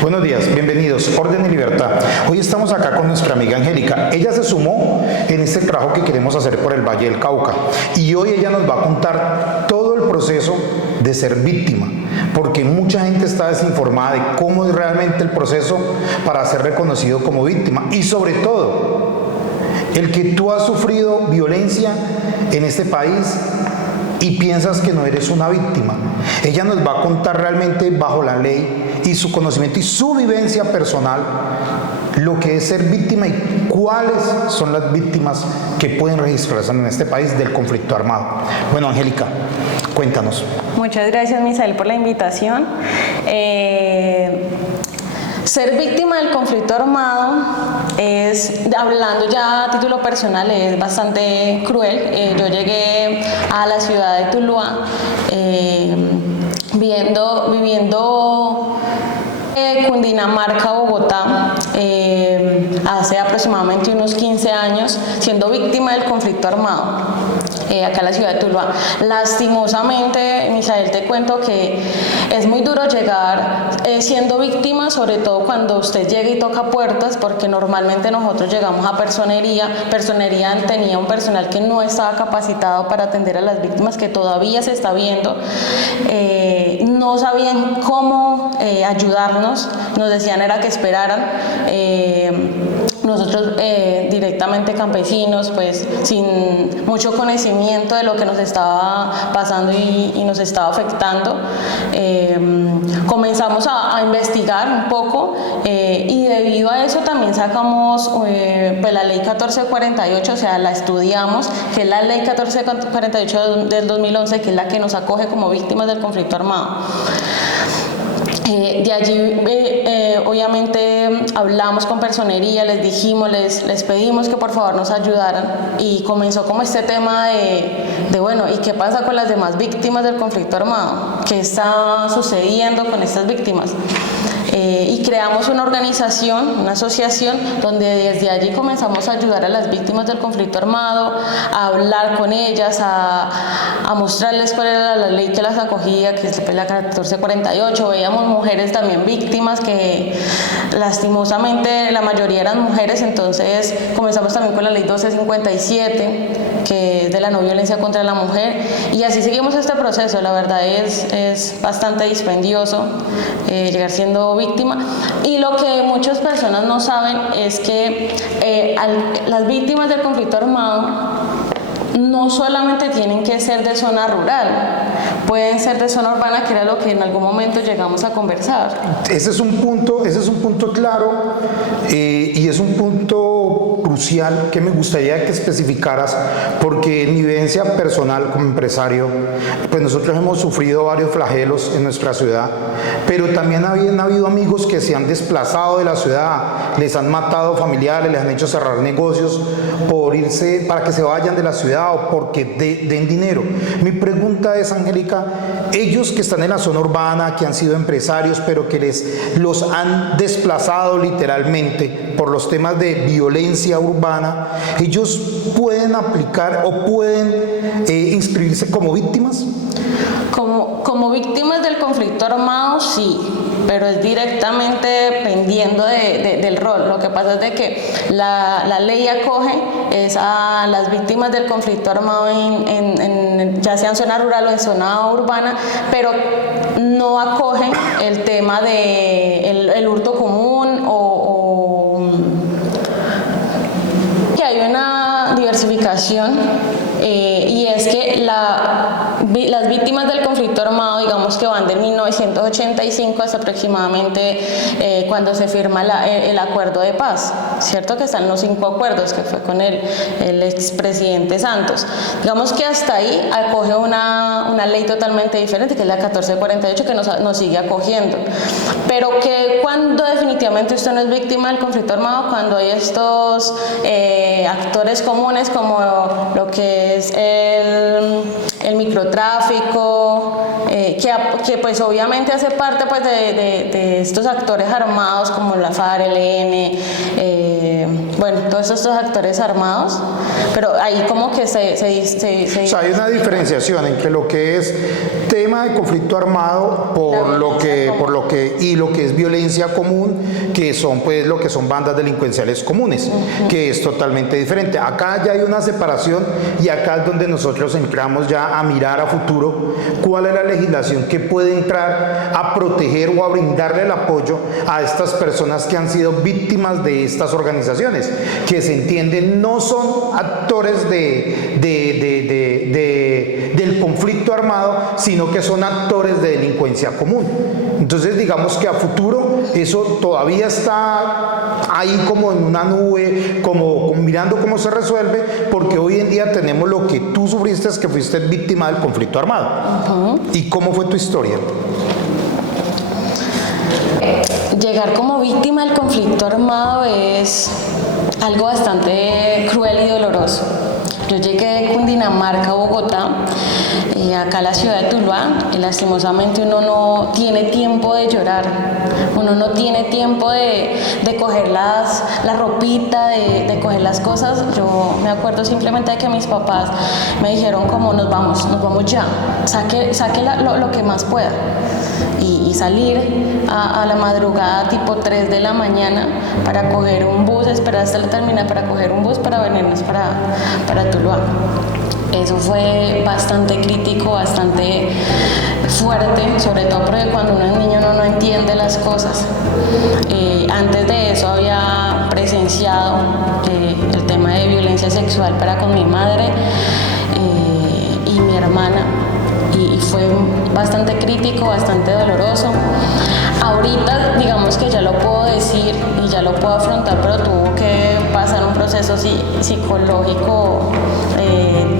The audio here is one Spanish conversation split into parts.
Buenos días, bienvenidos, Orden y Libertad. Hoy estamos acá con nuestra amiga Angélica. Ella se sumó en este trabajo que queremos hacer por el Valle del Cauca y hoy ella nos va a contar todo el proceso de ser víctima, porque mucha gente está desinformada de cómo es realmente el proceso para ser reconocido como víctima y sobre todo, el que tú has sufrido violencia en este país y piensas que no eres una víctima. Ella nos va a contar realmente bajo la ley y su conocimiento y su vivencia personal lo que es ser víctima y cuáles son las víctimas que pueden registrarse en este país del conflicto armado. Bueno, Angélica, cuéntanos. Muchas gracias, Misael, por la invitación. Ser víctima del conflicto armado es, hablando ya a título personal, es bastante cruel. Yo llegué a la ciudad de Tuluá viviendo Cundinamarca, Bogotá, hace aproximadamente unos 15 años, siendo víctima del conflicto armado, acá en la ciudad de Tuluá. Lastimosamente, Misael, te cuento que es muy duro llegar siendo víctima, sobre todo cuando usted llega y toca puertas, porque normalmente nosotros llegamos a personería. Personería tenía un personal que no estaba capacitado para atender a las víctimas, que todavía se está viendo. No sabían cómo ayudarnos, nos decían era que esperaran. Nosotros directamente campesinos, pues sin mucho conocimiento de lo que nos estaba pasando y nos estaba afectando, comenzamos a investigar un poco y debido a eso también sacamos pues la ley 1448, o sea, la estudiamos, que es la ley 1448 del 2011, que es la que nos acoge como víctimas del conflicto armado. De allí obviamente hablamos con personería, les dijimos, les pedimos que por favor nos ayudaran y comenzó como este tema de bueno, ¿y qué pasa con las demás víctimas del conflicto armado? ¿Qué está sucediendo con estas víctimas? Y creamos una organización, una asociación, donde desde allí comenzamos a ayudar a las víctimas del conflicto armado, a hablar con ellas, a mostrarles cuál era la ley que las acogía, que es la 1448. Veíamos mujeres también víctimas que lastimosamente la mayoría eran mujeres, entonces comenzamos también con la ley 1257, que es de la no violencia contra la mujer, y así seguimos este proceso. La verdad es bastante dispendioso llegar siendo víctima, y lo que muchas personas no saben es que las víctimas del conflicto armado no solamente tienen que ser de zona rural, pueden ser de zona urbana, que era lo que en algún momento llegamos a conversar. Ese es un punto claro y es un punto crucial que me gustaría que especificaras, porque en mi vivencia personal como empresario, pues nosotros hemos sufrido varios flagelos en nuestra ciudad, pero también han habido amigos que se han desplazado de la ciudad, les han matado familiares, les han hecho cerrar negocios por irse, para que se vayan de la ciudad o porque den dinero. Mi pregunta es, Angélica, ellos que están en la zona urbana, que han sido empresarios, pero que los han desplazado literalmente por los temas de violencia urbana, ¿ellos pueden aplicar o pueden inscribirse como víctimas? Como víctimas del conflicto armado, sí, pero es directamente dependiendo del rol. Lo que pasa es de que la ley acoge es a las víctimas del conflicto armado ya sea en zona rural o en zona urbana, pero no acoge el tema de el hurto común que hay una diversificación. Y es que las víctimas del conflicto armado, digamos que van del 1985 hasta aproximadamente cuando se firma el acuerdo de paz, ¿cierto? Que están los 5 acuerdos, que fue con el expresidente Santos. Digamos que hasta ahí acoge una ley totalmente diferente, que es la 1448, que nos sigue acogiendo. Pero que cuando definitivamente usted no es víctima del conflicto armado, cuando hay estos actores comunes como lo que es el microtráfico, que pues obviamente hace parte pues de estos actores armados como la FARC, el ELN, bueno, todos estos actores armados, pero ahí como que se o sea, hay una diferenciación entre lo que es tema de conflicto armado y lo que es violencia común, que son pues lo que son bandas delincuenciales comunes, que es totalmente diferente. Acá ya hay una separación y acá es donde nosotros entramos ya a mirar a futuro cuál es la legislación que puede entrar a proteger o a brindarle el apoyo a estas personas que han sido víctimas de estas organizaciones, que se entienden no son actores del conflicto armado, sino que son actores de delincuencia común. Entonces digamos que a futuro eso todavía está ahí como en una nube, como mirando cómo se resuelve, porque hoy en día tenemos lo que tú sufriste, es que fuiste víctima del conflicto armado. ¿Y cómo fue tu historia? Llegar como víctima del conflicto armado es algo bastante cruel y doloroso. Yo llegué de Cundinamarca a Bogotá, acá a la ciudad de Tuluá, y lastimosamente uno no tiene tiempo de llorar, uno no tiene tiempo de coger la ropita, de coger las cosas. Yo me acuerdo simplemente de que mis papás me dijeron como nos vamos ya, saque lo que más pueda. Y salir a la madrugada tipo 3 de la mañana para coger un bus, esperar hasta la terminal para coger un bus para venirnos para Tuluá. Eso fue bastante crítico, bastante fuerte, sobre todo porque cuando uno es niño uno no entiende las cosas. Antes de eso había presenciado el tema de violencia sexual para con mi madre y mi hermana, y fue bastante crítico, bastante doloroso. Ahorita digamos que ya lo puedo decir y ya lo puedo afrontar, pero tuvo que pasar un proceso psicológico,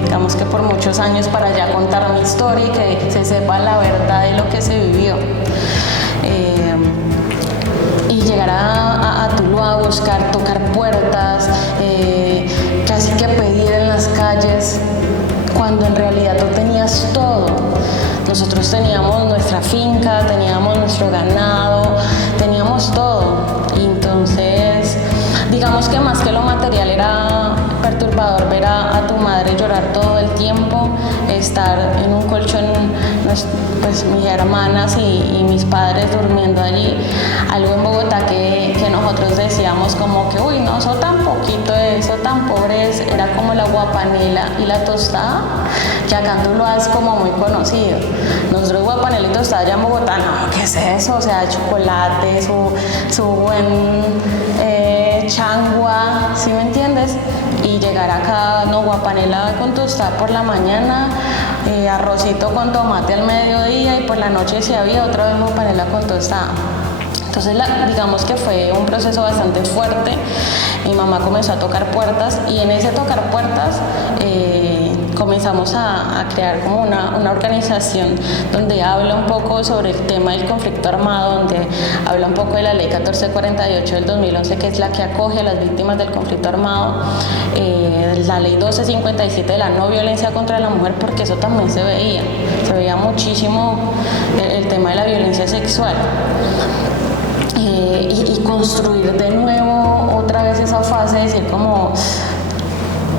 digamos que por muchos años, para ya contar mi historia y que se sepa la verdad de lo que se vivió. Y llegar a Tuluá a buscar, tocar puertas, casi que pedir en las calles, cuando en realidad tú tenías todo. Nosotros teníamos nuestra finca, teníamos nuestro ganado, teníamos todo. Y entonces, digamos que más que lo material era perturbador ver a tu madre llorar todo el tiempo, estar en un colchón, pues mis hermanas y mis padres durmiendo allí. Algo en Bogotá que nosotros decíamos como que, uy, no, eso tan poquito, eso tan pobre es, era como la guapanela y la tostada, que acá en Tuluá es como muy conocido. Nosotros guapanela y tostada allá en Bogotá, no, ¿qué es eso? O sea, chocolate, su buen changua, ¿sí me entiendes? Y llegar acá, no, guapanela con tostada por la mañana, arrocito con tomate al mediodía, y por la noche si había otra vez guapanela con tostada. Entonces digamos que fue un proceso bastante fuerte. Mi mamá comenzó a tocar puertas, y en ese tocar puertas comenzamos a crear como una organización donde habla un poco sobre el tema del conflicto armado, donde habla un poco de la ley 1448 del 2011, que es la que acoge a las víctimas del conflicto armado, la ley 1257 de la no violencia contra la mujer, porque eso también se veía muchísimo el tema de la violencia sexual. Y construir de nuevo otra vez esa fase de decir como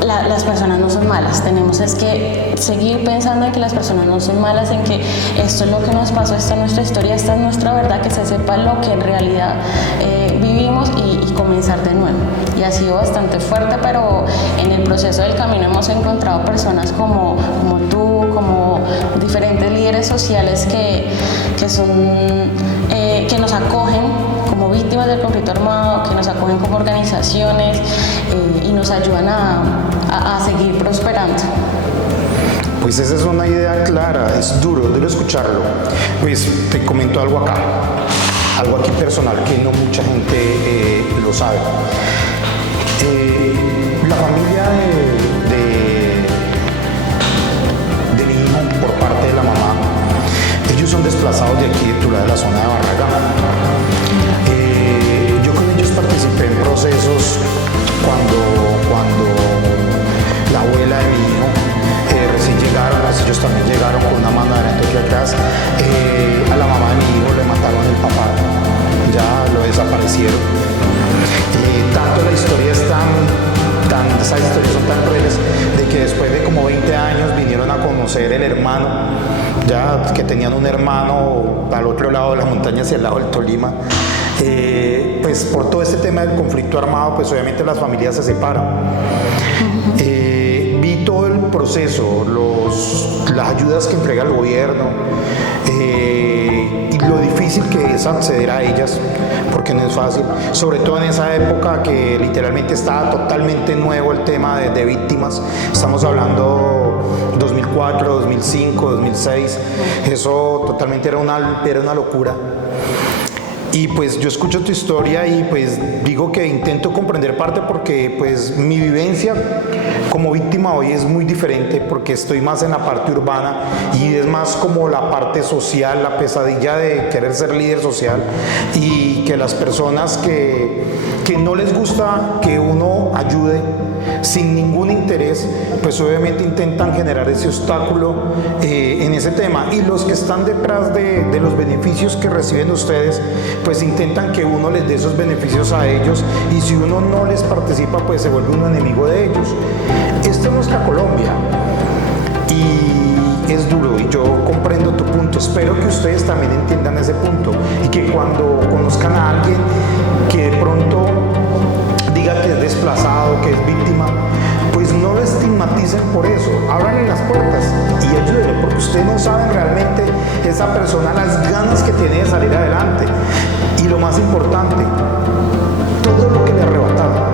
las personas no son malas, tenemos es que seguir pensando en que las personas no son malas, en que esto es lo que nos pasó, esta es nuestra historia, esta es nuestra verdad, que se sepa lo que en realidad vivimos, y comenzar de nuevo. Y ha sido bastante fuerte, pero en el proceso del camino hemos encontrado personas como tú, como diferentes líderes sociales que nos acogen como víctimas del conflicto armado, que nos acogen como organizaciones, y nos ayudan a seguir prosperando. Pues esa es una idea clara, es duro escucharlo. Pues te comento algo acá, algo aquí personal que no mucha gente lo sabe. La familia de mi hijo, por parte de la mamá, ellos son desplazados de aquí de Tuluá, de la zona de Barragán. Yo con ellos participé en procesos cuando la abuela de mi hijo recién llegaron, ellos también llegaron con una mano adelante aquí atrás, hermano, ya que tenían un hermano al otro lado de la montaña, hacia el lado del Tolima. Pues por todo este tema del conflicto armado, pues obviamente las familias se separan. Vi todo el proceso, las ayudas que entrega el gobierno, y lo difícil que es acceder a ellas, porque no es fácil, sobre todo en esa época que literalmente estaba totalmente nuevo el tema de víctimas. Estamos hablando 2004, 2005, 2006, eso totalmente era una locura. Y pues yo escucho tu historia y pues digo que intento comprender parte, porque pues mi vivencia como víctima hoy es muy diferente, porque estoy más en la parte urbana y es más como la parte social, la pesadilla de querer ser líder social, y que las personas que no les gusta que uno ayude sin ningún interés, pues obviamente intentan generar ese obstáculo en ese tema, y los que están detrás de los beneficios que reciben ustedes, pues intentan que uno les dé esos beneficios a ellos, y si uno no les participa, pues se vuelve un enemigo de ellos. Esta es nuestra Colombia y es duro, y yo comprendo tu punto. Espero que ustedes también entiendan ese punto, y que cuando conozcan a alguien que de pronto diga que es desplazado, que es víctima, pues no lo estigmaticen por eso, ábranle las puertas y ayúdenle, porque ustedes no saben realmente esa persona las ganas que tiene de salir adelante, y lo más importante, todo lo que le arrebataron,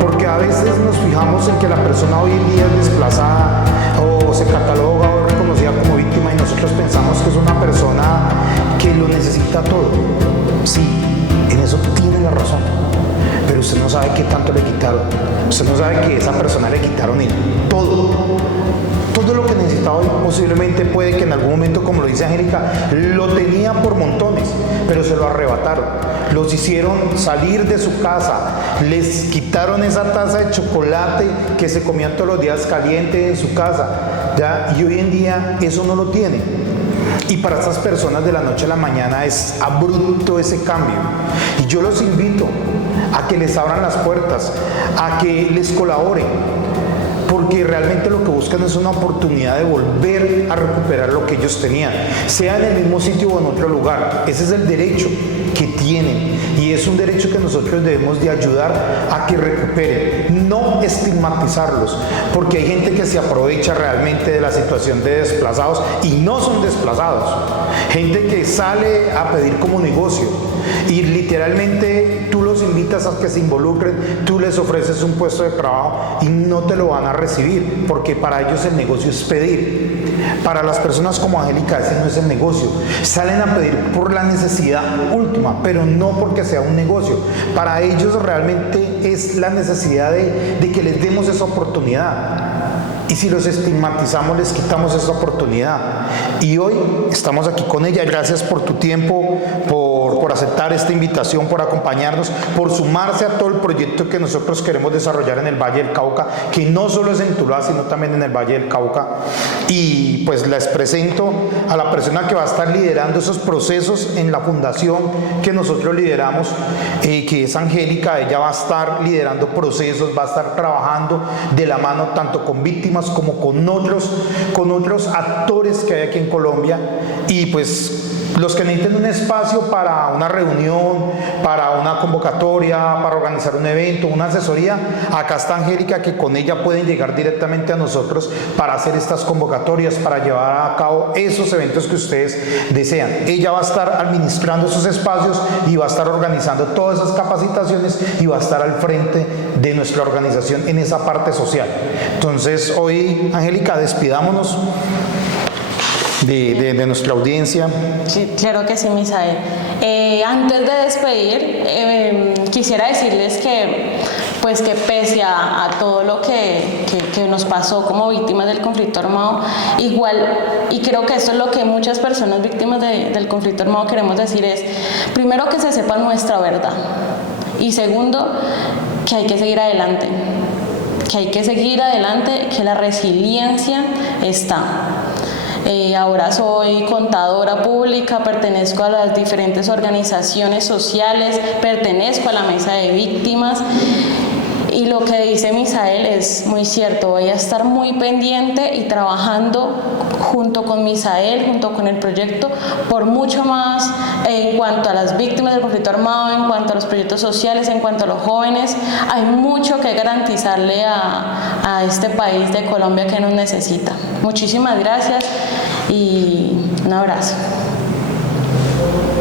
porque a veces nos fijamos en que la persona hoy en día es desplazada o se cataloga o reconocida como víctima, y nosotros pensamos que es una persona que lo necesita todo. Sí, en eso tiene la razón, pero usted no sabe qué tanto le quitaron. Usted no sabe que a esa persona le quitaron todo lo que necesitaba, y posiblemente puede que en algún momento, como lo dice Angélica, lo tenía por montones, pero se lo arrebataron. Los hicieron salir de su casa, les quitaron esa taza de chocolate que se comían todos los días caliente en su casa, ¿ya? Y hoy en día eso no lo tiene. Y para estas personas de la noche a la mañana es abrupto ese cambio. Y yo los invito a que les abran las puertas, a que les colaboren, porque realmente lo que buscan es una oportunidad de volver a recuperar lo que ellos tenían, sea en el mismo sitio o en otro lugar. Ese es el derecho que tienen, y es un derecho que nosotros debemos de ayudar a que recuperen, no estigmatizarlos, porque hay gente que se aprovecha realmente de la situación de desplazados y no son desplazados, gente que sale a pedir como negocio, y literalmente tú los invitas a que se involucren, tú les ofreces un puesto de trabajo y no te lo van a recibir, porque para ellos el negocio es pedir. Para las personas como Angélica, ese no es el negocio. Salen a pedir por la necesidad última, pero no porque sea un negocio. Para ellos realmente es la necesidad de que les demos esa oportunidad. Y si los estigmatizamos, les quitamos esa oportunidad. Y hoy estamos aquí con ella. Gracias por tu tiempo, por aceptar esta invitación, por acompañarnos, por sumarse a todo el proyecto que nosotros queremos desarrollar en el Valle del Cauca, que no solo es en Tuluá, sino también en el Valle del Cauca. Y pues les presento a la persona que va a estar liderando esos procesos en la fundación que nosotros lideramos, que es Angélica. Ella va a estar liderando procesos, va a estar trabajando de la mano tanto con víctimas como con otros actores que hay aquí en Colombia. Y pues los que necesiten un espacio para una reunión, para una convocatoria, para organizar un evento, una asesoría, acá está Angélica, que con ella pueden llegar directamente a nosotros para hacer estas convocatorias, para llevar a cabo esos eventos que ustedes desean. Ella va a estar administrando esos espacios y va a estar organizando todas esas capacitaciones, y va a estar al frente de nuestra organización en esa parte social. Entonces hoy, Angélica, despidámonos de nuestra audiencia. Sí, claro que sí, Misael. Antes de despedir, quisiera decirles que pese a todo lo que nos pasó como víctimas del conflicto armado, igual, y creo que esto es lo que muchas personas víctimas del conflicto armado queremos decir, es primero que se sepa nuestra verdad, y segundo, que hay que seguir adelante, que la resiliencia está. Ahora soy contadora pública, pertenezco a las diferentes organizaciones sociales, pertenezco a la mesa de víctimas, Y lo que dice Misael es muy cierto, voy a estar muy pendiente y trabajando junto con Misael, junto con el proyecto, por mucho más en cuanto a las víctimas del conflicto armado, en cuanto a los proyectos sociales, en cuanto a los jóvenes. Hay mucho que garantizarle a este país de Colombia que nos necesita. Muchísimas gracias y un abrazo.